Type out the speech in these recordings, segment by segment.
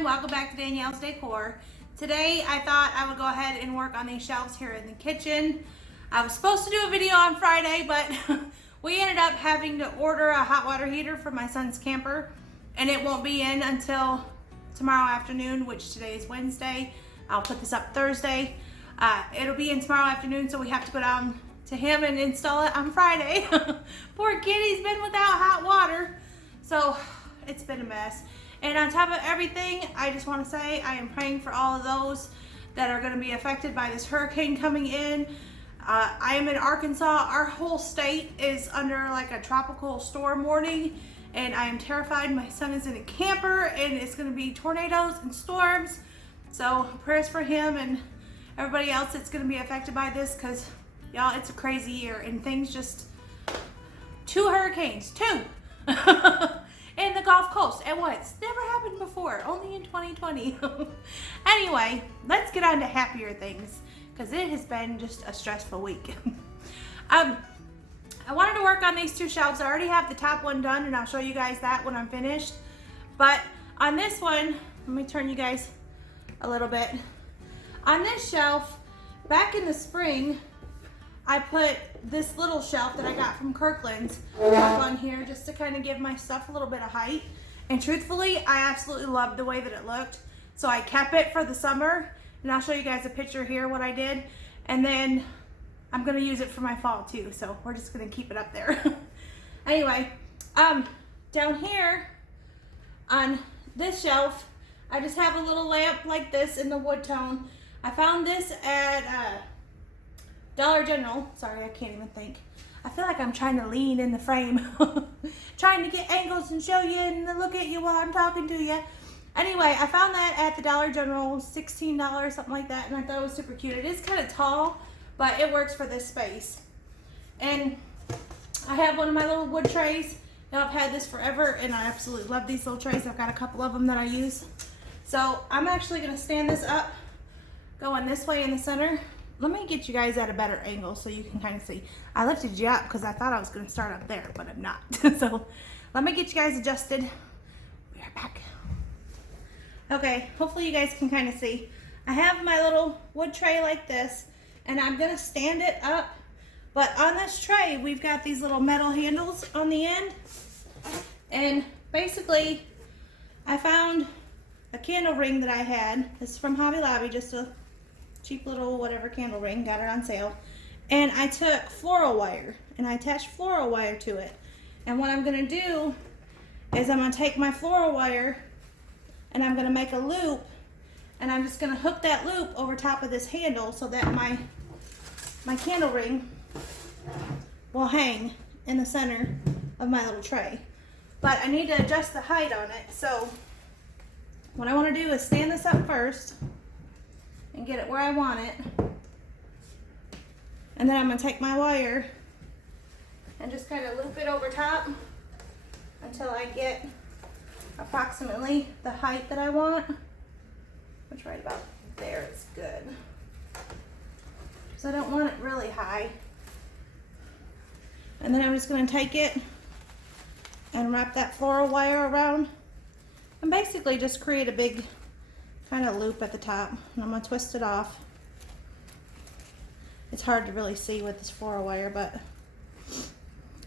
everyone, welcome back to Danielle's Decor. Today I thought I would go ahead and work on these shelves here in the kitchen. I was supposed to do a video on Friday, but we ended up having to order a hot water heater for my son's camper, and it won't be in until tomorrow afternoon, which today is Wednesday. I'll put this up Thursday. It'll be in tomorrow afternoon, so we have to go down to him and install it on Friday. Poor kid, he's been without hot water, so it's been a mess. And on top of everything, I just want to say I am praying for all of those that are going to be affected by this hurricane coming in. I am in Arkansas. Our whole state is under like a tropical storm warning, and I am terrified. My son is in a camper, and it's going to be tornadoes and storms. So prayers for him and everybody else that's going to be affected by this, because y'all, it's a crazy year, and things just, 2 hurricanes, 2. In the Gulf Coast at once. Never happened before, only in 2020. Anyway, let's get on to happier things, because it has been just a stressful week. I wanted to work on these 2 shelves. I already have the top one done, and I'll show you guys that when I'm finished. But on this one, let me turn you guys a little bit. On this shelf, back in the spring, I put this little shelf that I got from Kirkland's up on here just to kind of give my stuff a little bit of height. And truthfully, I absolutely loved the way that it looked. So I kept it for the summer, and I'll show you guys a picture here what I did. And then I'm gonna use it for my fall too. So we're just gonna keep it up there. Anyway, down here on this shelf, I just have a little lamp like this in the wood tone. I found this at Dollar General. Sorry, I can't even think. I feel like I'm trying to lean in the frame. Trying to get angles and show you and look at you while I'm talking to you. Anyway, I found that at the Dollar General, $16, something like that, and I thought it was super cute. It is kind of tall, but it works for this space. And I have one of my little wood trays. Now, I've had this forever, and I absolutely love these little trays. I've got a couple of them that I use. So I'm actually going to stand this up, going this way in the center. Let me get you guys at a better angle so you can kind of see. I lifted you up because I thought I was going to start up there, but I'm not. So let me get you guys adjusted. We are back. Okay, hopefully you guys can kind of see. I have my little wood tray like this, and I'm going to stand it up. But on this tray, we've got these little metal handles on the end. And basically, I found a candle ring that I had. This is from Hobby Lobby, just a cheap little whatever candle ring, got it on sale. And I took floral wire and I attached floral wire to it. And what I'm gonna do is I'm gonna take my floral wire and I'm gonna make a loop, and I'm just gonna hook that loop over top of this handle so that my candle ring will hang in the center of my little tray. But I need to adjust the height on it. So what I wanna do is stand this up first and get it where I want it. And then I'm gonna take my wire and just kind of loop it over top until I get approximately the height that I want, which right about there is good. So I don't want it really high. And then I'm just gonna take it and wrap that floral wire around and basically just create a big kind of loop at the top, and I'm going to twist it off. It's hard to really see with this floral wire, but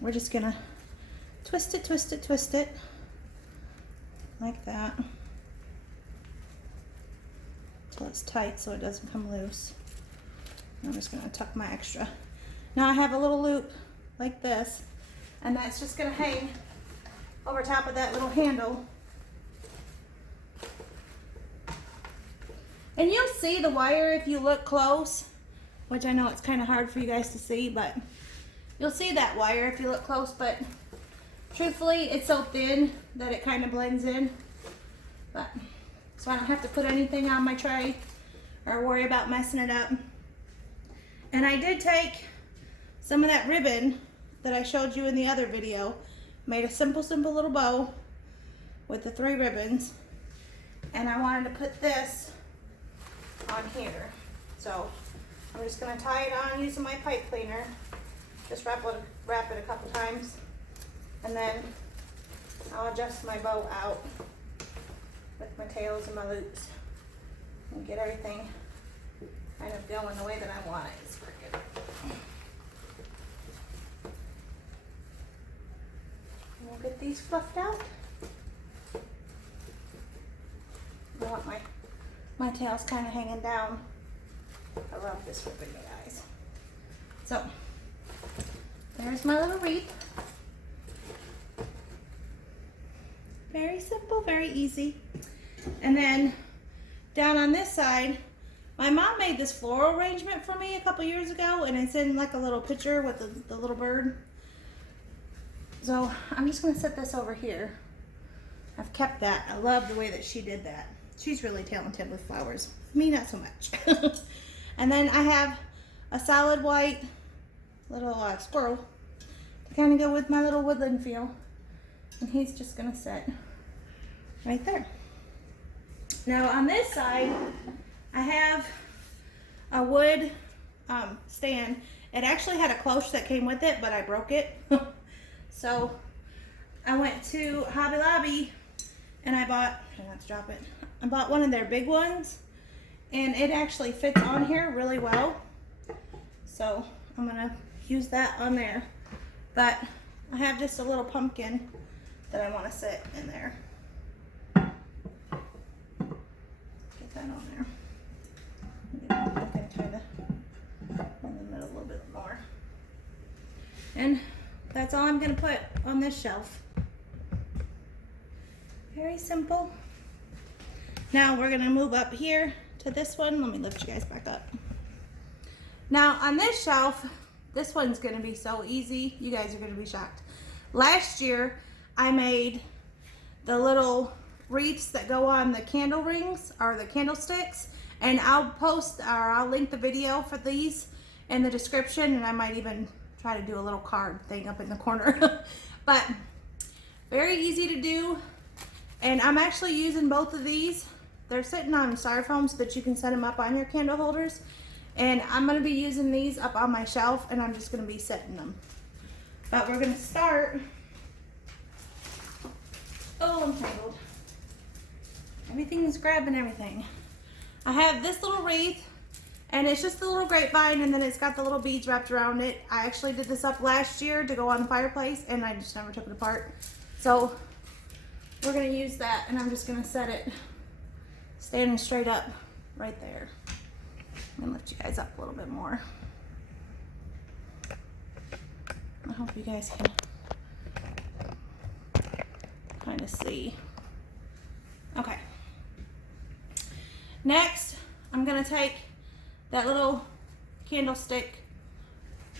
we're just going to twist it, twist it, twist it like that until it's tight so it doesn't come loose. I'm just going to tuck my extra. Now I have a little loop like this, and that's just going to hang over top of that little handle. And you'll see the wire if you look close, which I know it's kind of hard for you guys to see, but you'll see that wire if you look close. But truthfully, it's so thin that it kind of blends in. But so I don't have to put anything on my tray or worry about messing it up. And I did take some of that ribbon that I showed you in the other video, made a simple little bow with the 3 ribbons, and I wanted to put this on here. So I'm just going to tie it on using my pipe cleaner. Just wrap it a couple times, and then I'll adjust my bow out with my tails and my loops and get everything kind of going the way that I want it. It's crooked. We'll get these fluffed out. I want my tails kind of hanging down. I love this ribbon, you guys. So, there's my little wreath. Very simple, very easy. And then down on this side, my mom made this floral arrangement for me a couple years ago, and it's in like a little picture with the little bird. So I'm just gonna set this over here. I've kept that. I love the way that she did that. She's really talented with flowers. Me, not so much. And then I have a solid white little squirrel to kind of go with my little woodland feel. And he's just gonna sit right there. Now on this side, I have a wood stand. It actually had a cloche that came with it, but I broke it. So I went to Hobby Lobby and I bought, try not to drop it, I bought one of their big ones, and it actually fits on here really well. So I'm gonna use that on there. But I have just a little pumpkin that I want to sit in there. Get that on there. Get the pumpkin kind of in the middle a little bit more. And that's all I'm going to put on this shelf. Very simple. Now we're going to move up here to this one. Let me lift you guys back up. Now on this shelf, this one's going to be so easy. You guys are going to be shocked. Last year, I made the little wreaths that go on the candle rings or the candlesticks, and I'll link the video for these in the description, and I might even try to do a little card thing up in the corner. But very easy to do, and I'm actually using both of these. They're sitting on styrofoam so that you can set them up on your candle holders, and I'm going to be using these up on my shelf, and I'm just going to be setting them. But we're going to start. Oh, I'm tangled. Everything's grabbing everything. I have this little wreath, and it's just a little grapevine, and then it's got the little beads wrapped around it. I actually did this up last year to go on the fireplace, and I just never took it apart. So we're gonna use that, and I'm just gonna set it standing straight up right there. I'm gonna lift you guys up a little bit more. I hope you guys can kind of see. Okay. Next, I'm gonna take that little candlestick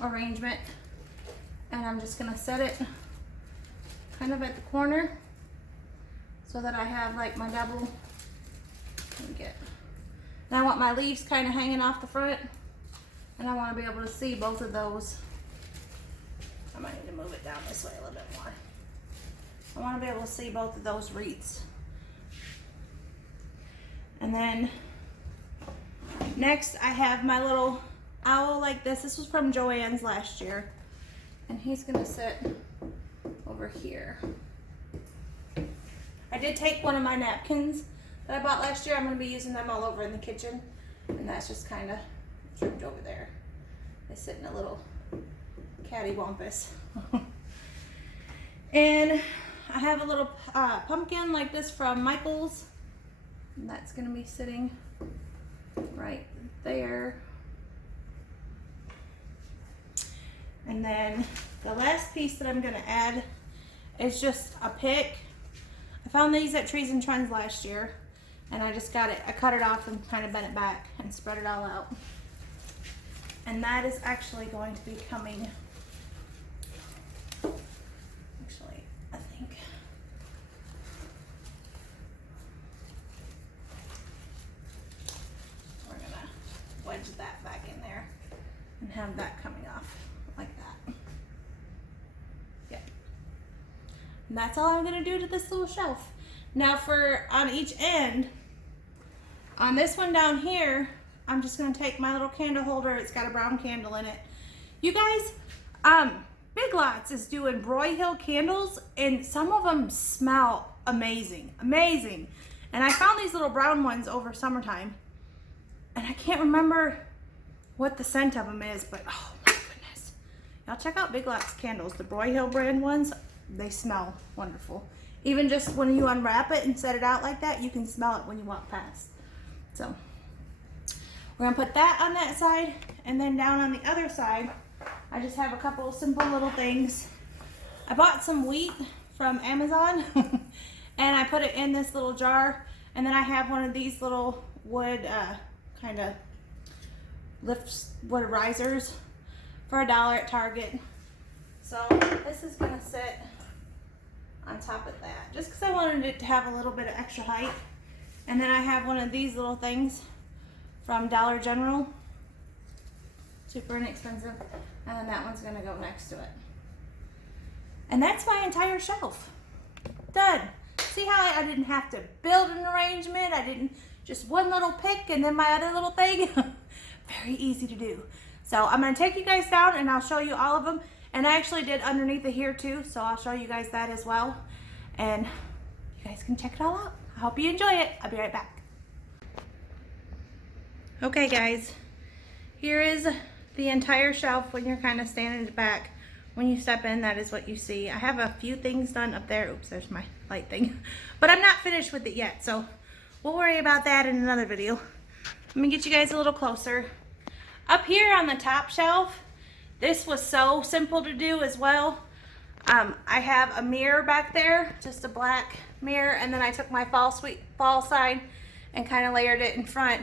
arrangement, and I'm just gonna set it kind of at the corner so that I have like my double. And I want my leaves kind of hanging off the front, and I want to be able to see both of those. I might need to move it down this way a little bit more. I want to be able to see both of those wreaths. And then next I have my little owl like this. This was from Joann's last year, and he's gonna sit over here. I did take one of my napkins that I bought last year. I'm gonna be using them all over in the kitchen, and that's just kind of drooped over there. They sit in a little cattywampus. And I have a little pumpkin like this from Michael's, and that's gonna be sitting right there. And then the last piece that I'm gonna add is just a pick. I found these at Trees and Trends last year, and I just got it, I cut it off and kind of bent it back and spread it all out. And that is actually going to be coming, actually, I think. We're gonna wedge that back in there and have that coming off like that. Yep. And that's all I'm gonna do to this little shelf. Now for on each end, on this one down here, I'm just gonna take my little candle holder. It's got a brown candle in it. You guys, Big Lots is doing Broyhill candles, and some of them smell amazing, amazing. And I found these little brown ones over summertime. And I can't remember what the scent of them is, but oh my goodness. Y'all check out Big Lots candles. The Broyhill brand ones, they smell wonderful. Even just when you unwrap it and set it out like that, you can smell it when you walk past. So we're gonna put that on that side, and then down on the other side, I just have a couple simple little things. I bought some wheat from Amazon and I put it in this little jar, and then I have one of these little wood kind of wood risers for $1 at Target. So this is gonna sit on top of that just because I wanted it to have a little bit of extra height. And then I have one of these little things from Dollar General, super inexpensive, and then that one's gonna go next to it. And that's my entire shelf. Done. See how I didn't have to build an arrangement? I didn't, just one little pick and then my other little thing. Very easy to do. So I'm gonna take you guys down and I'll show you all of them. And I actually did underneath it here too, so I'll show you guys that as well. And you guys can check it all out. I hope you enjoy it. I'll be right back. Okay guys, here is the entire shelf when you're kind of standing in the back. When you step in, that is what you see. I have a few things done up there. Oops, there's my light thing. But I'm not finished with it yet, so we'll worry about that in another video. Let me get you guys a little closer. Up here on the top shelf, this was so simple to do as well. I have a mirror back there, just a black mirror, and then I took my fall sign and kind of layered it in front.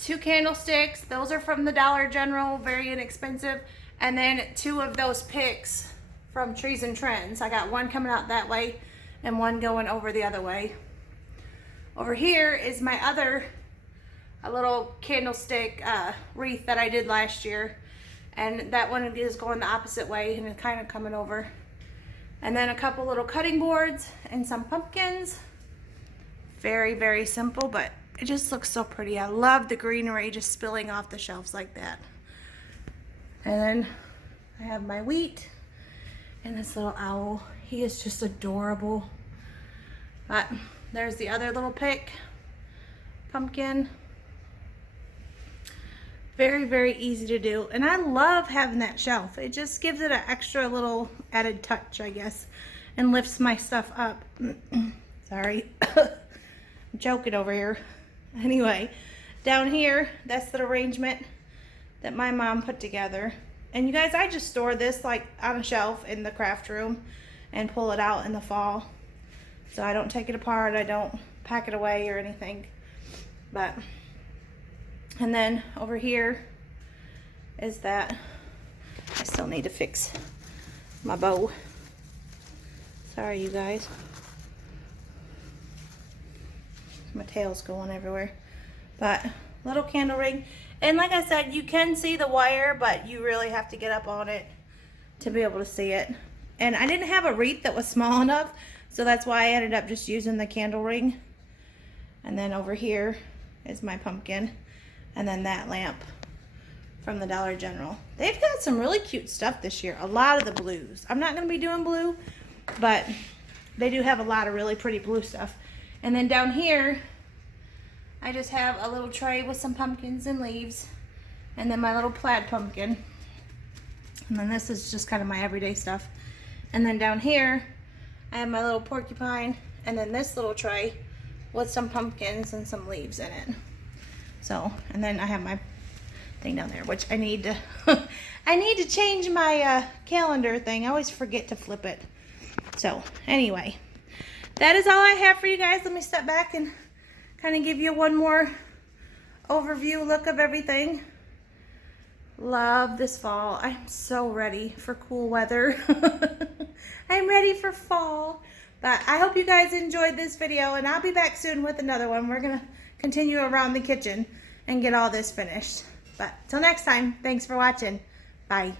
2 candlesticks, those are from the Dollar General, very inexpensive. And then 2 of those picks from Trees and Trends. I got one coming out that way and one going over the other way. Over here is my other, a little candlestick wreath that I did last year. And that one is going the opposite way and it's kind of coming over. And then a couple little cutting boards and some pumpkins. Very, very simple, but it just looks so pretty. I love the greenery just spilling off the shelves like that. And then I have my wheat and this little owl. He is just adorable. But there's the other little pick, pumpkin. Very, very easy to do. And I love having that shelf. It just gives it an extra little added touch, I guess, and lifts my stuff up. Sorry, I'm joking over here. Anyway, down here, that's the arrangement that my mom put together. And you guys, I just store this like on a shelf in the craft room and pull it out in the fall. So I don't take it apart, I don't pack it away or anything. But, and then over here is that, I still need to fix my bow. Sorry you guys. My tail's going everywhere. But, little candle ring. And like I said, you can see the wire, but you really have to get up on it to be able to see it. And I didn't have a wreath that was small enough, so that's why I ended up just using the candle ring. And then over here is my pumpkin. And then that lamp from the Dollar General. They've got some really cute stuff this year. A lot of the blues. I'm not going to be doing blue, but they do have a lot of really pretty blue stuff. And then down here, I just have a little tray with some pumpkins and leaves, and then my little plaid pumpkin. And then this is just kind of my everyday stuff. And then down here, I have my little porcupine, and then this little tray with some pumpkins and some leaves in it. So, and then I have my thing down there, which I need to, I need to change my calendar thing. I always forget to flip it. So, anyway, that is all I have for you guys. Let me step back and kind of give you one more overview look of everything. Love this fall. I'm so ready for cool weather. I'm ready for fall. But I hope you guys enjoyed this video, and I'll be back soon with another one. We're going to continue around the kitchen and get all this finished. But till next time, thanks for watching. Bye.